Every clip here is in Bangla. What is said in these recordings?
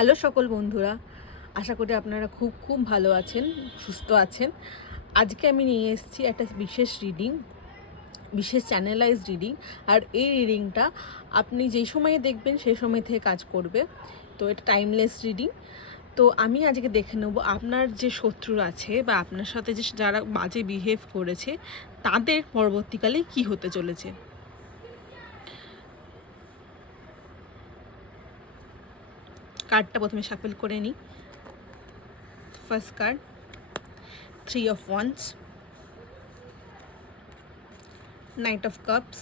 হ্যালো সকল বন্ধুরা, আশা করি আপনারা খুব খুব ভালো আছেন, সুস্থ আছেন। আজকে আমি নিয়ে এসেছি একটা বিশেষ রিডিং বিশেষ চ্যানেলাইজ রিডিং আর এই রিডিংটা আপনি যেই সময়ে দেখবেন সেই সময় থেকে কাজ করবে। তো এটা টাইমলেস রিডিং তো আমি আজকে দেখে নেব আপনার যে শত্রু আছে বা আপনার সাথে যে যারা বাজে বিহেভ করেছে, তাদের পরবর্তীকালে কি হতে চলেছে। কার্ডটা প্রথমে শাফেল করে নিই। First card three of wands knight of cups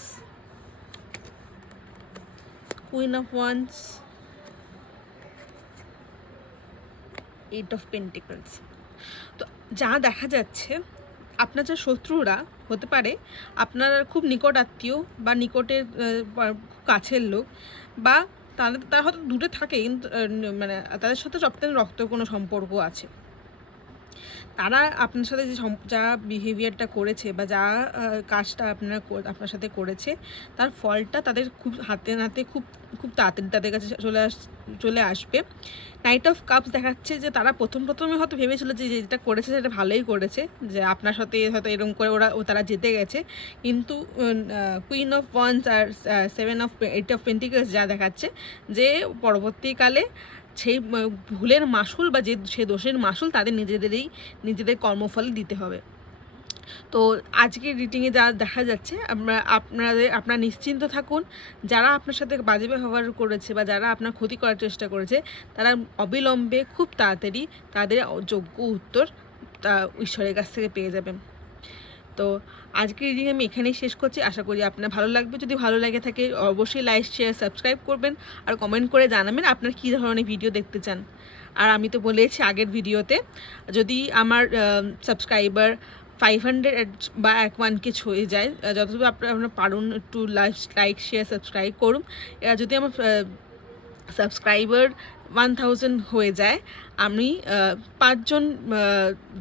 queen of wands eight of pentacles তো যা দেখা যাচ্ছে, আপনার যা শত্রুরা, হতে পারে আপনার খুব নিকট আত্মীয় বা নিকটের কাছের লোক বা তারা তারা হয়তো দূরে থাকে কিন্তু মানে তাদের সাথে রক্তের রক্ত কোনো সম্পর্ক আছে। তারা আপনার সাথে যে যা বিহেভিয়ারটা করেছে বা যা কাজটা আপনার আপনার সাথে করেছে, তার ফলটা তাদের খুব হাতে নাতে খুব খুব তাড়াতাড়ি তাদের কাছে চলে আস, চলে আসবে। নাইট অফ কাপস দেখাচ্ছে যে তারা প্রথম, প্রথমে হয়তো ভেবেছিল যে যেটা করেছে সেটা ভালোই করেছে, যে আপনার সাথে হয়তো এরকম করে ওরা, ও তারা জিতে গেছে। কিন্তু queen of wands R seven of eight of pentacles যা দেখাচ্ছে যে পরবর্তীকালে সেই ভুলের মাসুল বা যে, সে দোষের মাসুল তাদের নিজেদেরই, নিজেদের কর্মফলে দিতে হবে। তো আজকের রিটিংয়ে যা দেখা যাচ্ছে, আমরা আপনাদের, আপনারা নিশ্চিন্ত থাকুন, যারা আপনার সাথে বাজে ব্যবহার করেছে বা যারা আপনার ক্ষতি করার চেষ্টা করেছে, তারা অবিলম্বে খুব তাড়াতাড়ি তাদের যোগ্য উত্তর তা ঈশ্বরের কাছ থেকে পেয়ে যাবেন। তো আজকের রিডিং আমি এখানেই শেষ করছি। আশা করি আপনার ভালো লাগবে। যদি ভালো লাগে থাকে, অবশ্যই লাইক শেয়ার সাবস্ক্রাইব করবেন আর কমেন্ট করে জানাবেন আপনার কী ধরনের ভিডিও দেখতে চান। আর আমি তো বলেছি আগের ভিডিওতে যদি আমার সাবস্ক্রাইবার ফাইভ হান্ড্রেড বা এক ওয়ানকে ছুঁয়ে যায় যতটুকু আপনার আপনার পারুন একটু লাইক শেয়ার সাবস্ক্রাইব করুন। যদি আমার সাবস্ক্রাইবার ওয়ান থাউজেন্ড হয়ে যায়। আমি পাঁচজন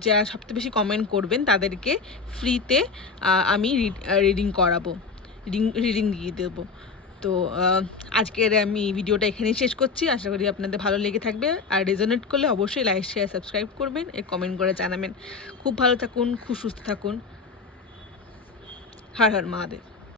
যারা সবচেয়ে বেশি কমেন্ট করবেন, তাদেরকে ফ্রিতে আমি রিডিং করাবো। রিডিং রিডিং দিয়ে দেবো। তো আজকের আমি ভিডিওটা এখানেই শেষ করছি। আশা করি আপনাদের ভালো লেগে থাকবে। আর রেজোনেট করলে অবশ্যই লাইক শেয়ার সাবস্ক্রাইব করবেন এ কমেন্ট করে জানাবেন। খুব ভালো থাকুন, খুব সুস্থ থাকুন। হর হর মহাদেব।